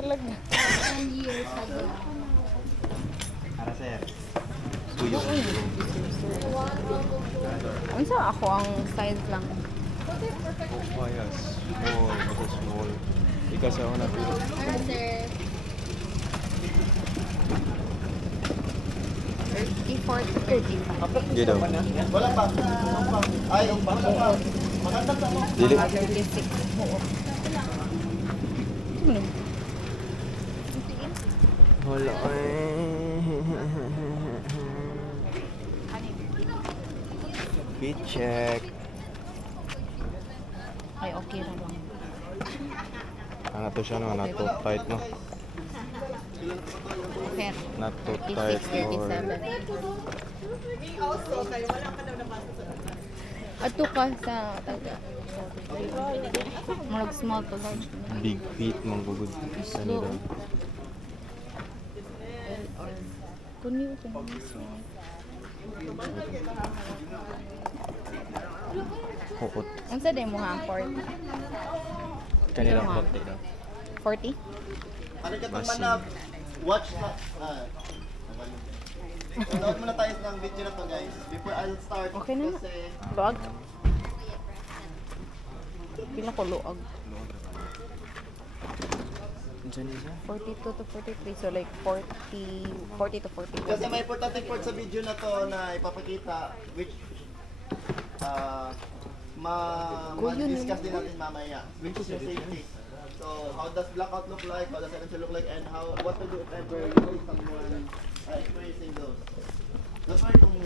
talaga. 10 years ago. Para sir. Tuyo. Ano sa ako ang size lang? Papaya. Small. Ako small. Ikaw sa una. Para sir. 30, 40, 35. Di daw. Wala pa. Ay, wala pa. Maganda sa mo. Dili. 36. Oo. Ano? Wala Fit check. Ay, okay na lang. Ano to siya no? Not too tight no? Okay. Not too 36, tight 37. Ato ka sa taga. Marag small to large. big feet mong gugud sa nila. L or kunyo ko small. Hukot. Unsa day mo ha? 40? Kanila Ano, hot ito. Ano 40? ka naman na watch na. Nood muna tayo ng video na to guys. Before I'll start. Okay na na. Kasi Luag? Pila ko luag. Diyan isa? 42 to 43. So like 40 to 41. Kasi may importante part sa video na to na ipapakita which ma-discuss din natin mamaya, which is your safety. So, how does blackout look like, how does silencer look like, and how what to do if ever you see someone experiencing those. That's why kung